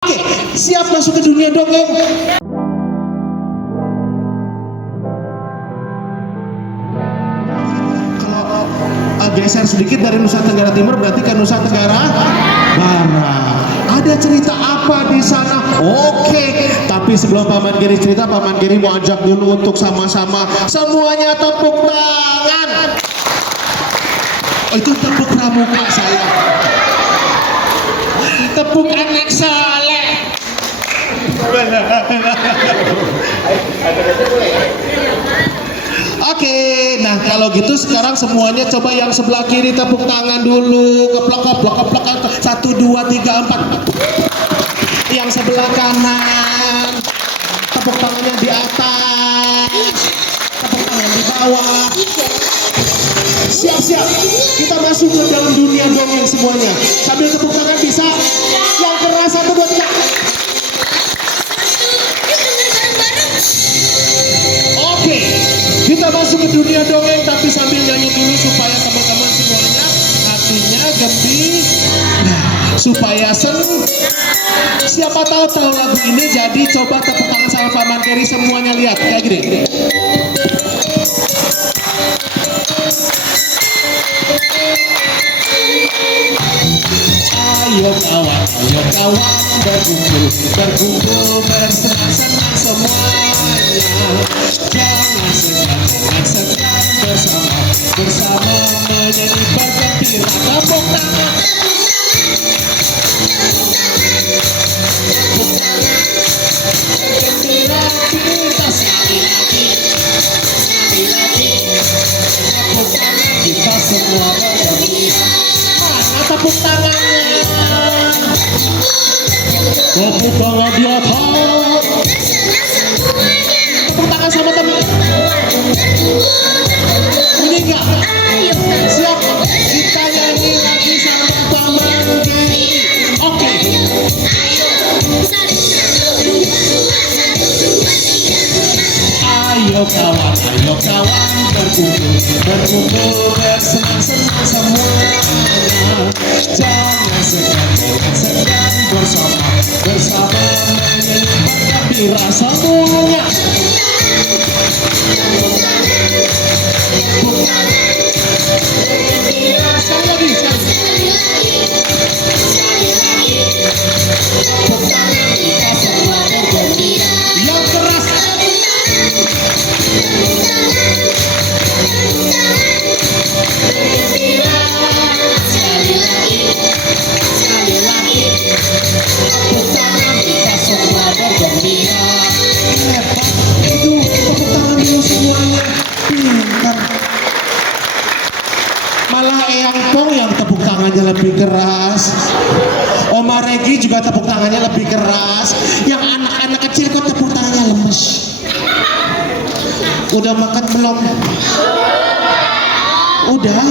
Oke, siap masuk ke dunia dongeng? Kalau geser sedikit dari Nusa Tenggara Timur berarti ke Nusa Tenggara Barat. Ada cerita apa di sana? Oke, tapi sebelum Paman Giri cerita, Paman Giri mau ajak dulu untuk sama-sama semuanya tepuk tangan. Oh, itu tepuk pramuka saya. Tepuk anak soleh. Oke, nah kalau gitu sekarang semuanya coba yang sebelah kiri tepuk tangan dulu. Keplok keplok keplok. 1, 2, 3, 4. Yang sebelah kanan tepuk tangannya di atas, tepuk tangan di bawah. Siap-siap, kita masuk ke dalam dunia dongeng semuanya. Sambil tepuk tangan bisa. Yang keras 1, 2, 3. Oke, kita masuk ke dunia dongeng tapi sambil nyanyi dulu supaya teman-teman semuanya hatinya gembira. Nah, supaya senang. Siapa tahu lagu ini, jadi coba tepuk tangan sama Paman Giri semuanya, lihat kayak gini. Ayo kawan berkumpul bersenang-senang semuanya. Jangan segan bersama menyanyi bergembira. Tepuk tangan. Gembira kita sekali lagi. Tepuk tangan kita semua bergembira. Mana tepuk tangannya? Tepuk tangan di atas. Tepuk tangan sama teman. Bunyi enggak? Siap. Kita nyanyi lagi sama Paman Giri. Oke. Ayo kawan berkumpul bersenang-senang semuanya. Jangan segan bersama menyanyi bergembira semuanya. Sekali lagi. Kita semua bergembira. Yang keras. Sekali lagi. Tepuk tangan kita semua bergembira. Hebat. Itu tepuk tangan dulu semuanya. Pintar. Malah Eyang Pong yang tepuk tangannya lebih keras. Oma Regi juga tepuk tangannya lebih keras. Yang anak-anak kecil kok tepuk tangannya lemes. Udah makan belum? Udah.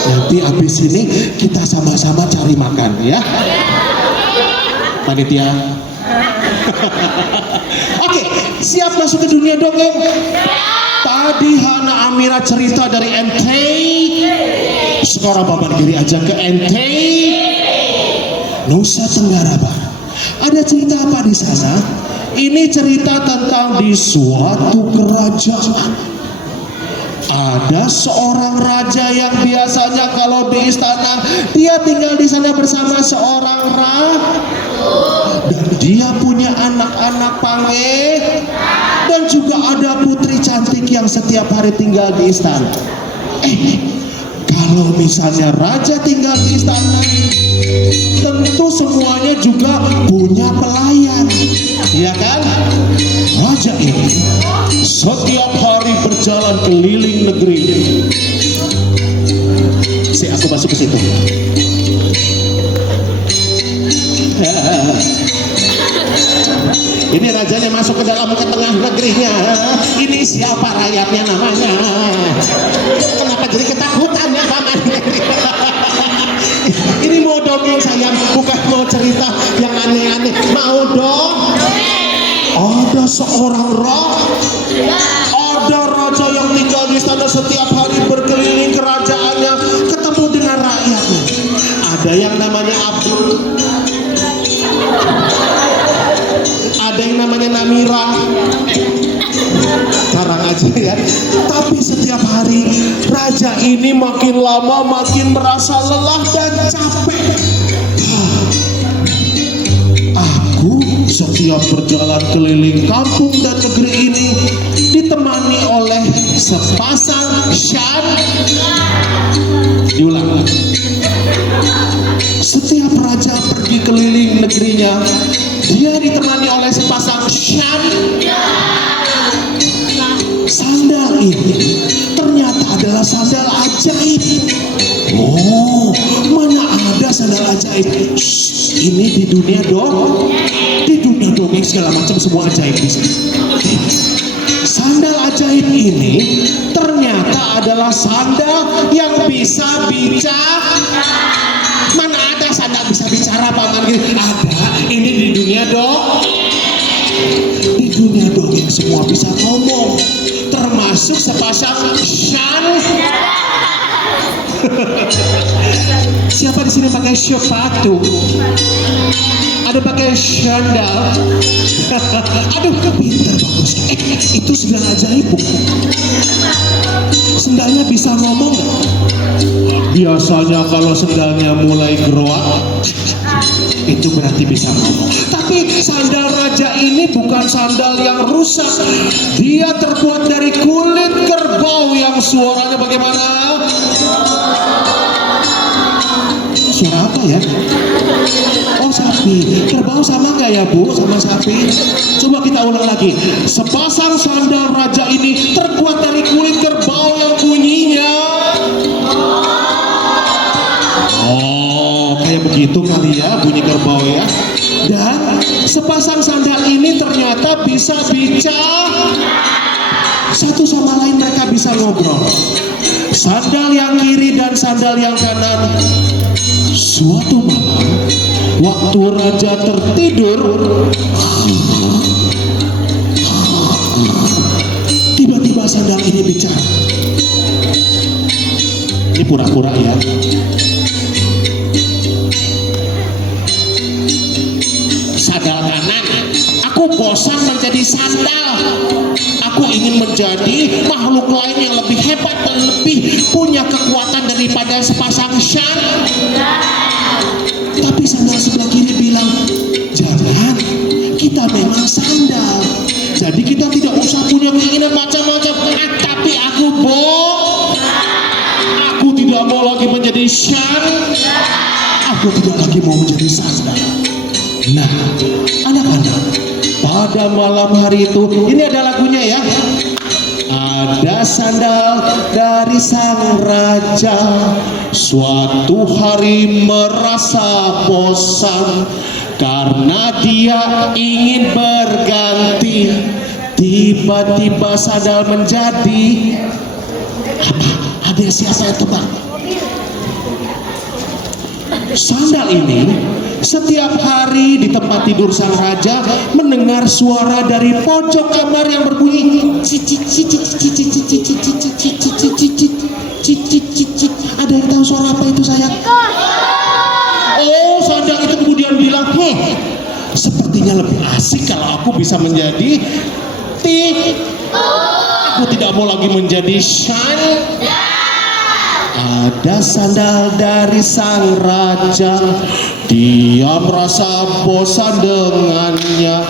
Nanti habis ini kita sama-sama cari makan ya. Panitia. Oke, siap masuk ke dunia dongeng? Tadi Hana Amira cerita dari Entei. Sekarang Paman Giri aja ke Entei, Nusa Tenggara Barat. Ada cerita apa di sana? Ini cerita tentang di suatu kerajaan. Ada seorang raja yang biasanya kalau di istana dia tinggal di sana bersama seorang dan dia punya anak-anak pange dan juga ada putri cantik yang setiap hari tinggal di istana. Kalau misalnya raja tinggal di istana, tentu semuanya juga punya pelayan, ya kan? Raja ini setiap hari berjalan keliling negeri. Aku masuk ke situ. Ini rajanya masuk ke dalam ke tengah negerinya. Ini siapa rakyatnya namanya? Kenapa jadi ketakutan ya Paman Giri? Ini mau dongeng sayang, bukan mau cerita yang aneh-aneh. Mau dong? Ada seorang ada raja yang tinggal di sana setiap hari berkeliling kerajaannya, ketemu dengan rakyatnya. Ada yang namanya Abdul. setiap berjalan keliling kampung dan negeri ini ditemani oleh sepasang diulang. Setiap raja pergi keliling negerinya, dia ditemani oleh sepasang sandal ini ternyata adalah sandal ajaib. Oh, mana ada sandal ajaib? Ini di dunia dongeng segala macam semua ajaib di sini. Sandal ajaib ini ternyata adalah sandal yang bisa bicara. Mana ada sandal bisa bicara, paman? Ada. Ini di dunia dongeng semua bisa ngomong, termasuk sepasang Siapa di sini pakai sepatu? Ada pakai sandal? Aduh, pintar, bagus. Itu sandal ajaib bukan? Sandalnya bisa ngomong nggak? Biasanya kalau sandalnya mulai geroak, itu berarti bisa ngomong. Tapi sandal raja ini bukan sandal yang rusak. Dia terbuat dari kulit kerbau yang suaranya bagaimana? Suara apa ya? Oh, sapi. Kerbau sama nggak ya, Bu? Sama sapi? Coba kita ulang lagi. Sepasang sandal raja ini terbuat dari kulit kerbau yang bunyinya. Oh, kayak begitu kali ya bunyi kerbau ya. Dan sepasang sandal ini ternyata bisa bicara. Satu sama lain mereka bisa ngobrol. Sandal yang kiri dan sandal yang kanan. Suatu malam, waktu raja tertidur, tiba-tiba sandal ini bicara. Ini pura-pura ya. Sandal kanan, aku bosan menjadi sandal. Aku ingin menjadi makhluk lain yang lebih hebat dan lebih punya kekuatan daripada sepasang Tapi sandal sebelah kiri bilang, jangan, kita memang sandal, jadi kita tidak usah punya keinginan macam-macam. Tapi aku tidak mau lagi menjadi aku tidak lagi mau menjadi sandal. Nah, anak-anak, pada malam hari itu, ini ada lagunya ya. Ada sandal dari sang raja, suatu hari merasa bosan karena dia ingin berganti. Tiba-tiba sandal menjadi apa? Ada siapa yang tebak? Sandal ini setiap hari di tempat tidur sang raja mendengar suara dari pojok kamar yang berbunyi Ada yang tahu suara apa itu, sayang? Oh, sandal itu kemudian bilang, sepertinya lebih asik kalau aku bisa menjadi aku tidak mau lagi menjadi Ada sandal dari sang raja, dia merasa bosan dengannya.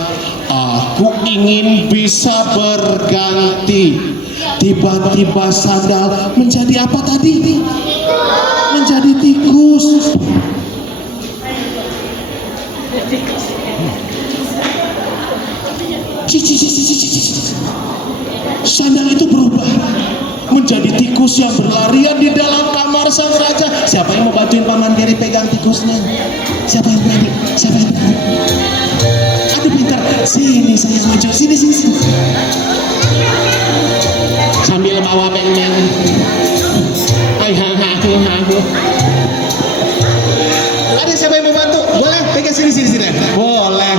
Aku ingin bisa berganti. Tiba-tiba sandal menjadi apa tadi? Menjadi tikus. Sandal itu berubah menjadi tikus yang berlarian di dalam kamar sang raja. Siapa yang mau bantuin paman Geri pegang tikusnya? Siapa yang berani? Siapa yang berani? Aduh, pintar. Sini saya maju. Sini. Sambil bawa bengeng. Ada siapa yang mau bantu? Boleh pegang sini. Boleh.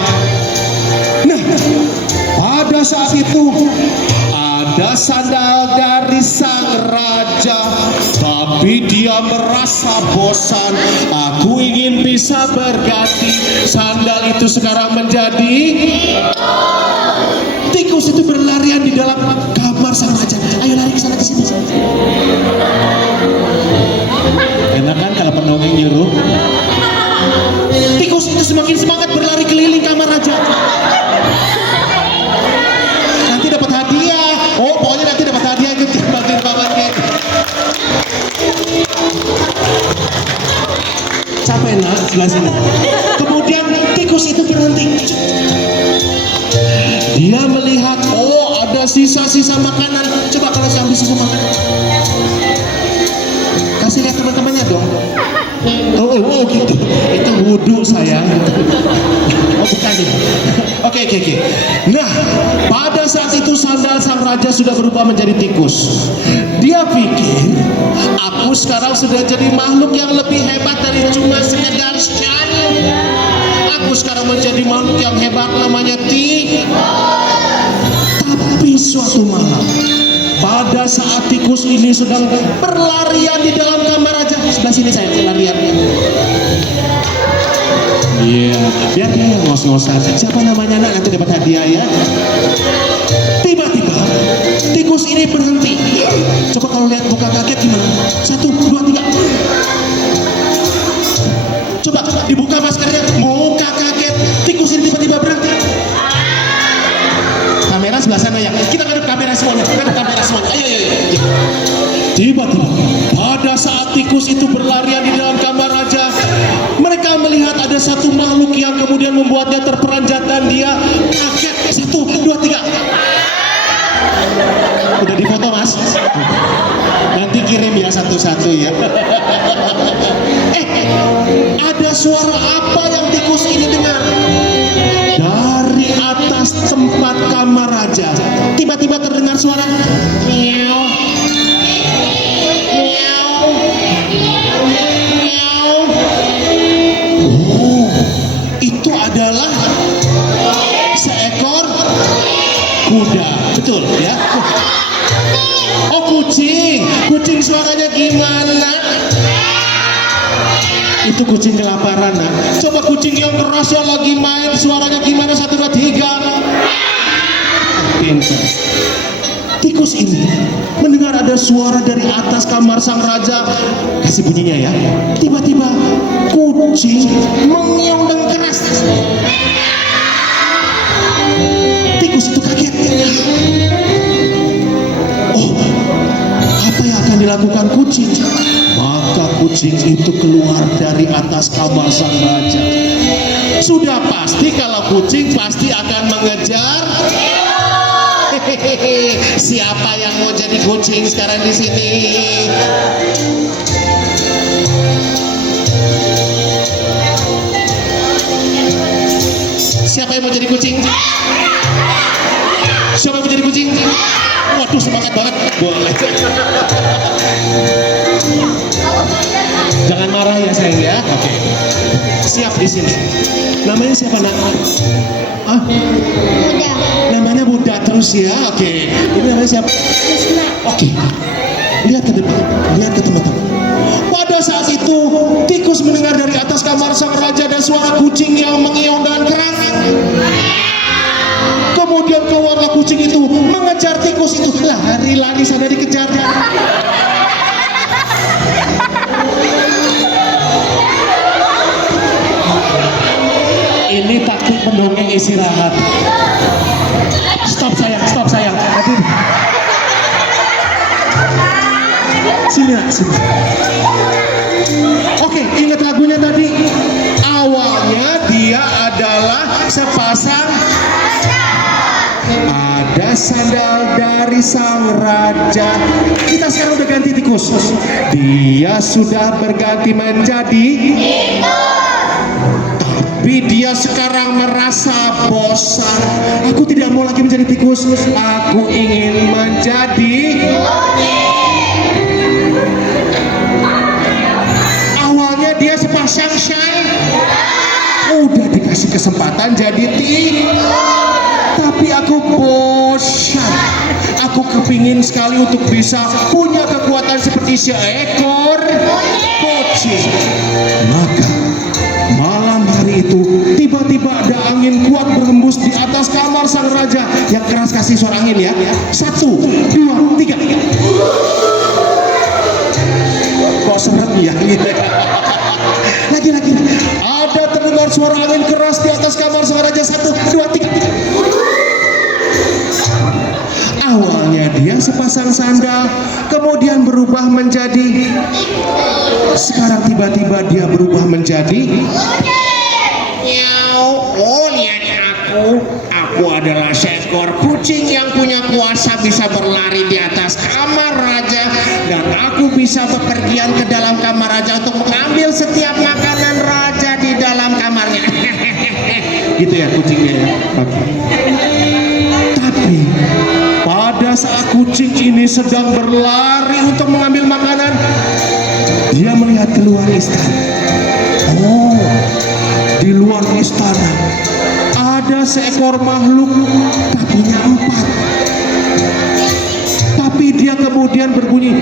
Nah, pada saat itu ada sandal dari sang raja, tapi dia merasa bosan. Aku ingin bisa berganti. Sandal itu sekarang menjadi tikus itu berlarian di dalam kamar sang raja. Ayo lari ke sana ke sini. Enak kan kalau pendongeng nyuruh? Tikus itu semakin semangat berlari keliling kamar raja. sebelah sini. Kemudian tikus itu berhenti. Dia melihat, oh ada sisa-sisa makanan. Coba kalau saya ambil sisa makanan. Kasih lihat teman-temannya dong. Oh gitu. Itu wudhu sayang. Oh bukan ya. Oke. Nah, pada saat itu sandal sang raja sudah berubah menjadi tikus. Dia pikir, aku sekarang sudah jadi makhluk yang lebih hebat dari cuma sekedar Shan. Aku sekarang menjadi makhluk yang hebat namanya tikus. Tapi suatu malam, pada saat tikus ini sedang berlarian di dalam kamar raja. Sebelah sini saya berlarian. Iya, biar dia ngos-ngosan. Siapa namanya nak? Nanti dapat hadiah ya. Tiba-tiba tikus ini berhenti. Coba kalau lihat muka kaget gimana? 1, 2, 3. Coba dibuka maskernya. Muka kaget. Tikus ini tiba-tiba berhenti. Kamera sebelah sana ya. Kita ngadep kamera semuanya. Ayo. Tiba-tiba pada saat tikus itu berlarian di dalam kamar raja, mereka melihat ada satu makhluk yang kemudian membuatnya terperanjat dan dia kaget. 1, 2, 3. Udah difoto mas? Nanti kirim ya satu-satu ya. Ada suara apa yang tikus ini dengar? Dari atas tempat kamar raja, tiba-tiba terdengar suara meow. Oh, itu adalah seekor kuda, betul ya? Oh kucing suaranya gimana? Itu kucing kelaparan nah. Coba kucing yang keras yang lagi main suaranya gimana? 1, 2, 3. Pintar. Tikus ini mendengar ada suara dari atas kamar sang raja. Kasih bunyinya ya. Tiba-tiba kucing mengiung dengan keras. Tikus itu kaget. Oh, apa yang akan dilakukan kucing? Maka kucing itu keluar dari atas kamar sang raja. Sudah pasti kalau kucing pasti akan mengejar. Siapa yang mau jadi kucing sekarang di sini? Siapa yang mau jadi kucing? Siapa yang mau jadi kucing? Waduh semangat banget. Boleh. Jangan marah ya sayang ya. Oke. Siap di sini. Namanya siapa nak? Buddha. Namanya Buddha terus ya. Oke. Ini namanya siapa? Krishna. Oke. Lihat ke depan. Lihat ke teman-teman. Pada saat itu tikus mendengar dari atas kamar sang raja dan suara kucing yang mengiung dengan keras. Kemudian keluarlah kucing itu mengejar tikus itu. Lari sana dikejar. Ini taktik pendongeng istirahat. Stop sayang. Aduh. Sini. Oke, ingat lagunya tadi. Awalnya dia adalah sepasang. Ada sandal dari sang raja. Kita sekarang udah ganti tikus. Dia sudah berganti menjadi tapi dia sekarang merasa bosan. Aku tidak mau lagi menjadi tikus. Aku ingin menjadi awalnya dia sepasang shine. Udah dikasih kesempatan jadi tapi aku bosan. Aku kepingin sekali untuk bisa punya kekuatan seperti seekor kucing. Maka malam hari itu tiba-tiba ada angin kuat berhembus di atas kamar sang raja. Yang keras kasih suara angin ya. 1, 2, 3. Kok serem ya gitu. Lagi. Ada terdengar suara angin keras di atas kamar sang raja. 1, 2, 3. Awalnya dia sepasang sandal, kemudian berubah menjadi, sekarang tiba-tiba dia berubah menjadi miau. Oh, lihat aku adalah seekor kucing yang punya kuasa bisa berlari di atas kamar raja, dan aku bisa bepergian ke dalam kamar raja untuk mengambil setiap makanan raja di dalam kamarnya. Gitu ya kucingnya ya. Tapi pada saat kucing ini sedang berlari untuk mengambil makanan, dia melihat keluar istana. Oh, di luar istana ada seekor makhluk kakinya 4. Tapi dia kemudian berbunyi,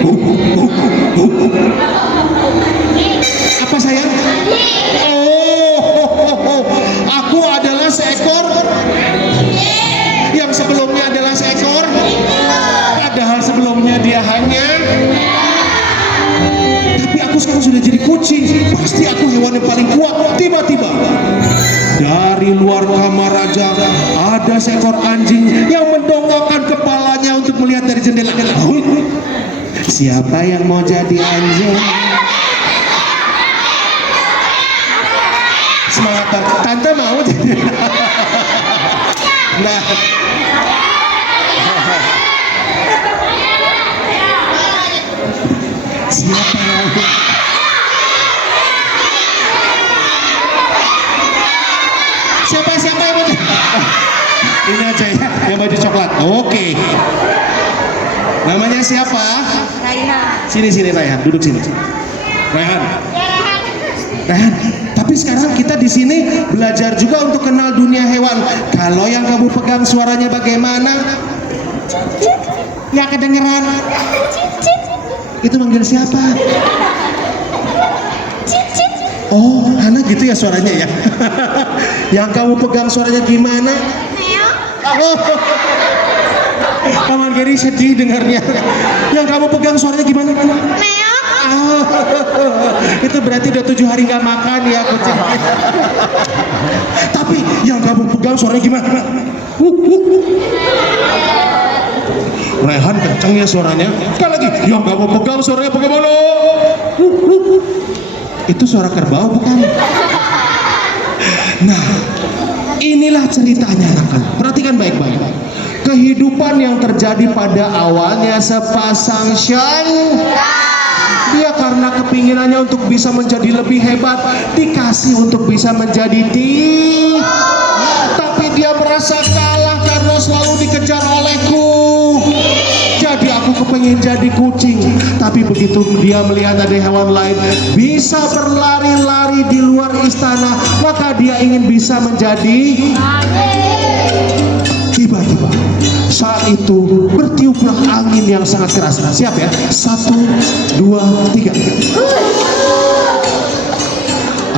apa sayang? Oh, aku adalah seekor yang sebelumnya adalah seekor, padahal sebelumnya dia hanya, tapi aku sekarang sudah jadi kucing, pasti aku hewan yang paling kuat. Tiba-tiba dari luar kamar raja ada seekor anjing yang mendongakkan kepalanya untuk melihat dari jendela. Siapa yang mau jadi anjing? Semangat tante mau jadi. Nah, siapa yang siapa yang mau? Ini aja ya, yang baju coklat. Oke. Namanya siapa? Raihan. Sini Raihan, duduk sini. Raihan. Tapi sekarang kita di sini belajar juga untuk kenal dunia hewan. Kalau yang kamu pegang suaranya bagaimana? Nggak kedengeran. Itu manggil siapa? Oh, Hana gitu ya suaranya ya. Yang kamu pegang suaranya gimana? Oh, Paman Geri sedih dengarnya. Yang kamu pegang suaranya gimana? Oh, itu berarti udah 7 hari nggak makan ya kucing. Tapi yang kamu pegang suaranya gimana? Rehan kenceng ya suaranya. Sekali lagi, yang kamu pegang suaranya bagaimana? Itu suara kerbau bukan? Nah, inilah ceritanya anak-anak. Perhatikan baik-baik. Kehidupan yang terjadi pada awalnya sepasang dia karena kepinginannya untuk bisa menjadi lebih hebat, dikasih untuk bisa menjadi tapi dia merasa kalah karena selalu dikejar olehku. Jadi aku kepengen jadi kucing, tapi begitu dia melihat ada hewan lain bisa berlari-lari di luar istana, maka dia ingin bisa menjadi. Tiba-tiba saat itu bertiuplah angin yang sangat keras. Siap ya? 1, 2, 3.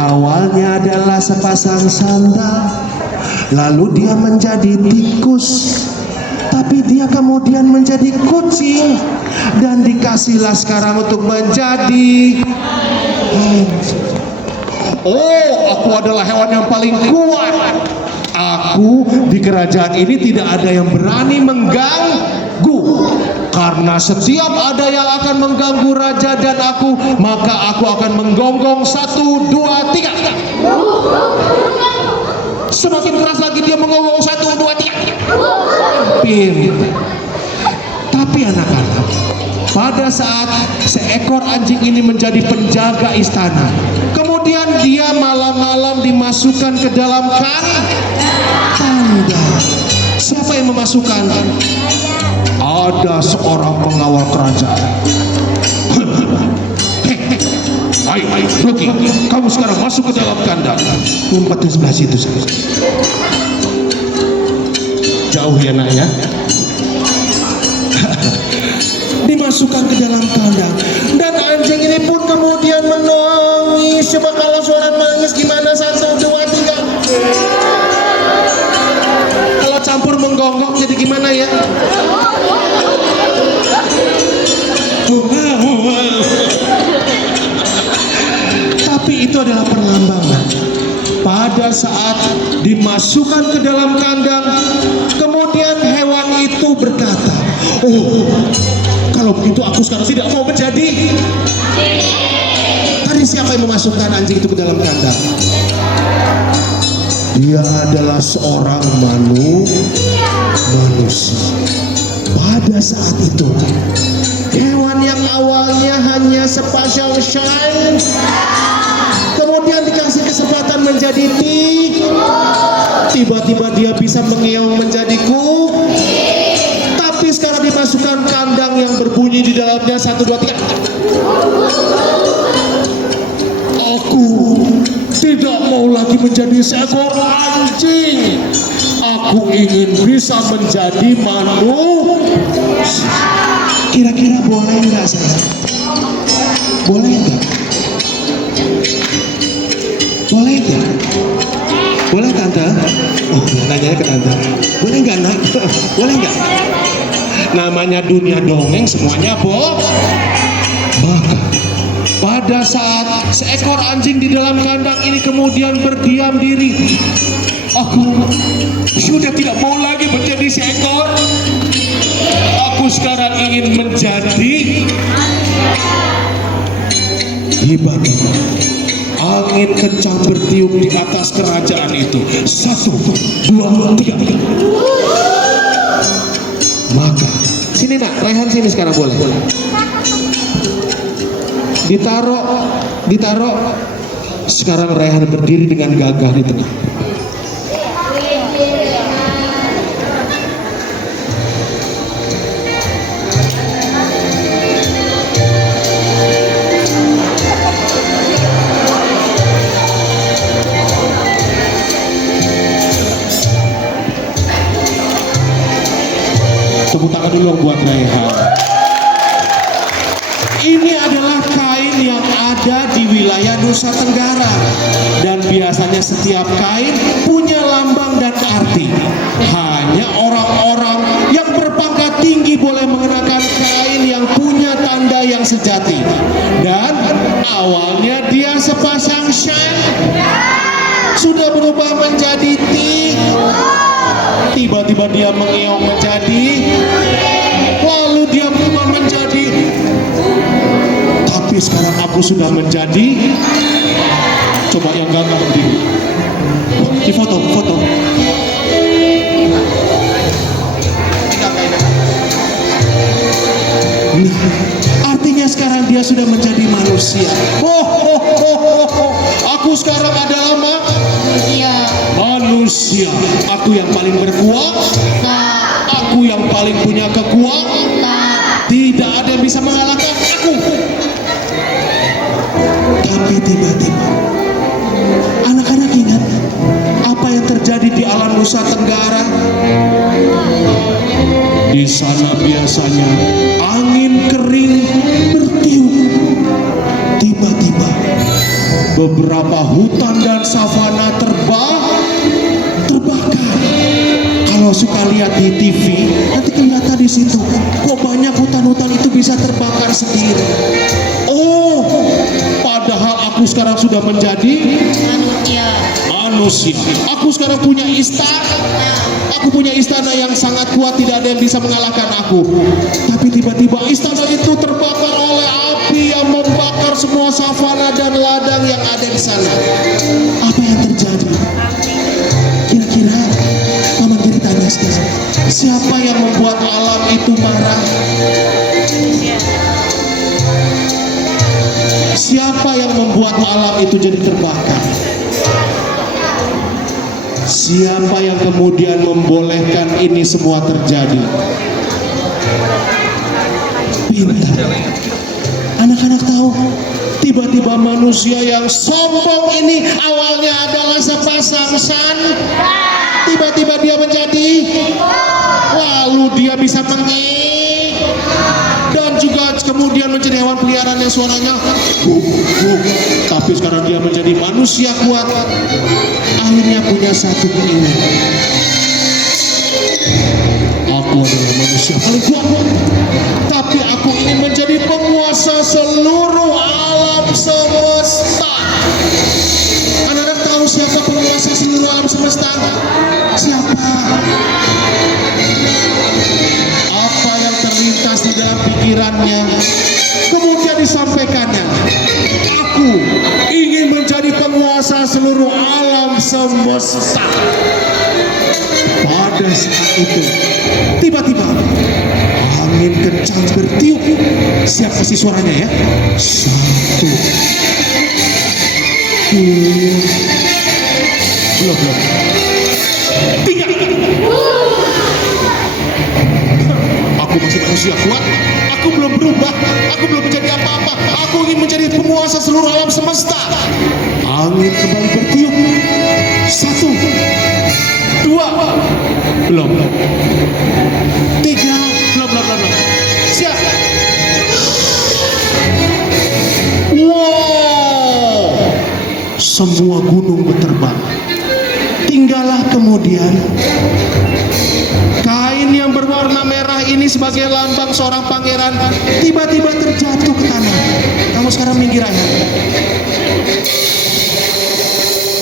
Awalnya adalah sepasang sandal, lalu dia menjadi tikus, tapi dia kemudian menjadi kucing, dan dikasihlah sekarang untuk menjadi. Oh, aku adalah hewan yang paling kuat. Aku di kerajaan ini tidak ada yang berani mengganggu, karena setiap ada yang akan mengganggu raja dan aku, maka aku akan menggonggong 1, 2, 3. Semakin keras lagi dia menggonggong 1, 2, 3. Tapi anak-anak, pada saat seekor anjing ini menjadi penjaga istana, kemudian dia malam-malam dimasukkan ke dalam kandang. Siapa yang memasukkan? Ada seorang pengawal kerajaan. Ayo, Loki, kamu sekarang masuk ke dalam kandang. Ngumpet di sebelah situ. Jauh ya nak ya. Dimasukkan ke dalam kandang, dan anjing ini pun kemudian menangis. Coba kalau suara nangis gimana? 1, 2, 3. Kalau campur menggonggong jadi gimana ya? Tapi itu adalah perlambangan. Pada saat dimasukkan ke dalam kandang, kemudian hewan itu berkata, oh, kalau Kalau begitu aku sekarang tidak mau menjadi. Tadi siapa yang memasukkan anjing itu ke dalam kandang? Dia adalah seorang manusia. Pada saat itu, hewan yang awalnya hanya sepasang shine, kemudian dikasih kesempatan menjadi tiba-tiba dia bisa mengeong menjadi tapi sekarang dimasukkan kandang yang berbunyi di dalamnya 1, 2, 3. Aku tidak mau lagi menjadi seekor anjing. Aku ingin bisa menjadi manusia. Kira-kira boleh nggak saya? Boleh nggak? Boleh nggak? Boleh tante? Oh, nanyanya ke tante. Boleh nggak nak? Boleh nggak? Namanya dunia dongeng semuanya Maka pada saat seekor anjing di dalam kandang ini kemudian berdiam diri, aku sudah tidak mau lagi menjadi seekor. Aku sekarang ingin menjadi. Tiba-tiba angin kencang bertiup di atas kerajaan itu. 1, 2, 3. Maka sini nak, Rehan sini sekarang boleh. Ditaruh. Sekarang Rehan berdiri dengan gagah di tengah. Tepuk tangan dulu buat Rehan. Ini adalah kain yang ada di wilayah Nusa Tenggara, dan biasanya setiap kain punya lambang dan arti. Hanya orang-orang yang berpangkat tinggi boleh mengenakan kain yang punya tanda yang sejati. Dan awalnya dia sepasang shine, sudah berubah menjadi tiba-tiba dia mengeong menjadi, lalu dia berubah menjadi, tapi sekarang aku sudah menjadi. Coba yang gagah berdiri, di foto. Nah, artinya sekarang dia sudah menjadi manusia. Aku sekarang adalah manusia. Aku yang paling berkuasa. Aku yang paling punya kekuatan. Tidak ada yang bisa mengalahkan aku. Tapi tiba-tiba anak-anak ingat apa yang terjadi di alam Nusa Tenggara. Di sana biasanya angin kering bertiup. Tiba-tiba beberapa hutan dan savana terbakar. Kalau suka lihat di TV, nanti kelihatan di situ. Kok banyak hutan-hutan itu bisa terbakar sendiri? Oh, padahal aku sekarang sudah menjadi manusia. Aku sekarang punya istana. Aku punya istana yang sangat kuat, tidak ada yang bisa mengalahkan aku. Tapi tiba-tiba istana itu terbakar oleh api yang membakar semua savana dan ladang yang ada di sana. Apa yang terjadi? Kira-kira Mama Giri tanya sekarang, siapa yang membuat alam itu marah? Siapa yang membuat alam itu jadi terbakar? Siapa yang kemudian membolehkan ini semua terjadi? Pintar. Anak-anak tahu, tiba-tiba manusia yang sombong ini awalnya adalah sepasang tiba-tiba dia menjadi, lalu dia bisa dan juga kemudian menjadi hewan peliharaan yang suaranya tapi sekarang dia menjadi manusia kuat. Akhirnya punya satu keinginan, aku adalah manusia paling kuat, tapi aku ingin menjadi penguasa seluruh alam semesta. Anak-anak tahu siapa penguasa seluruh alam semesta? Siapa? Apa yang terlintas di dalam pikirannya? penguasa seluruh alam semesta. Pada saat itu, tiba-tiba angin kencang bertiup. Siap kasih suaranya ya. 1, 2, belum. 3. Aku masih manusia kuat. Aku belum berubah. Aku belum menjadi apa-apa. Aku ingin menjadi penguasa seluruh alam semesta. Angin kembali bertiup. 1, 2, belum. 3, belum. Siap. Wow, semua gunung berterbang. Tinggallah kemudian kain yang berwarna merah ini sebagai lambang seorang pangeran tiba-tiba terjatuh ke tanah. Kamu sekarang minggir aja.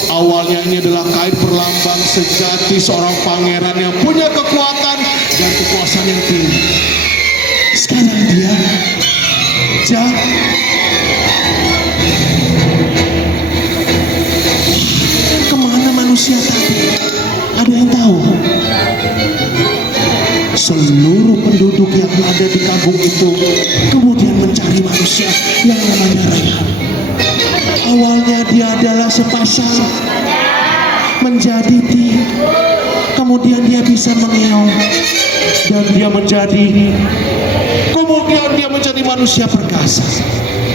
Awalnya ini adalah kain perlambang sejati seorang pangeran yang punya kekuatan dan kekuasaan yang tinggi. Sekarang dia kemana manusia tadi? Ada yang tahu? Seluruh penduduk yang ada di kampung itu kemudian mencari manusia yang namanya Rayhan. Awalnya dia adalah sepasang menjadi kemudian dia bisa mengeong dan dia kemudian dia menjadi manusia perkasa.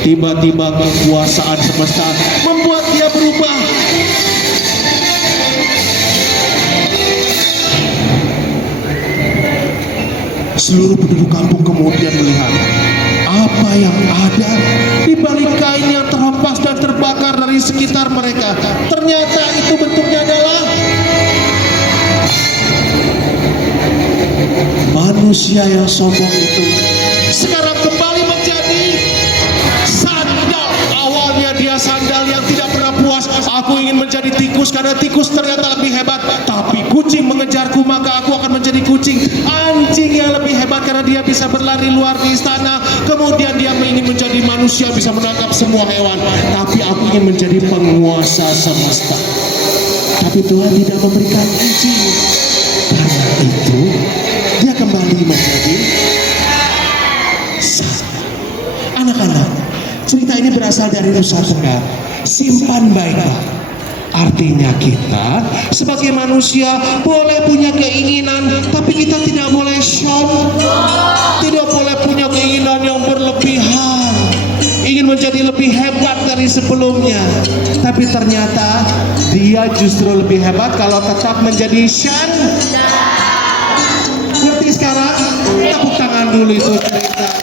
Tiba-tiba kekuasaan semesta membuat dia berubah. Seluruh penduduk kampung kemudian melihat apa yang ada di balik kain yang terhempas dan terbakar dari sekitar mereka. Ternyata itu bentuknya adalah manusia yang sombong itu sekarang kembali menjadi sandal. Awalnya dia sandal yang tidak pernah puas. Aku ingin menjadi tikus karena tikus ternyata lebih hebat. Tapi kucing mengejarku maka aku akan menjadi kucing. Anjing yang lebih hebat karena dia bisa berlari luar di istana. Kemudian dia ingin menjadi manusia bisa menangkap semua hewan. Tapi aku ingin menjadi penguasa semesta. Tapi Tuhan tidak memberikan izin. Karena itu dia kembali menjadi sandal. Anak-anak, cerita ini berasal dari Nusa Tenggara. Simpan baiklah. Artinya kita sebagai manusia boleh punya keinginan, tapi kita tidak boleh sombong. Tidak boleh punya keinginan yang berlebihan, ingin menjadi lebih hebat dari sebelumnya. Tapi ternyata dia justru lebih hebat kalau tetap menjadi sandal. Ngerti sekarang? Tepuk tangan dulu itu ceritanya.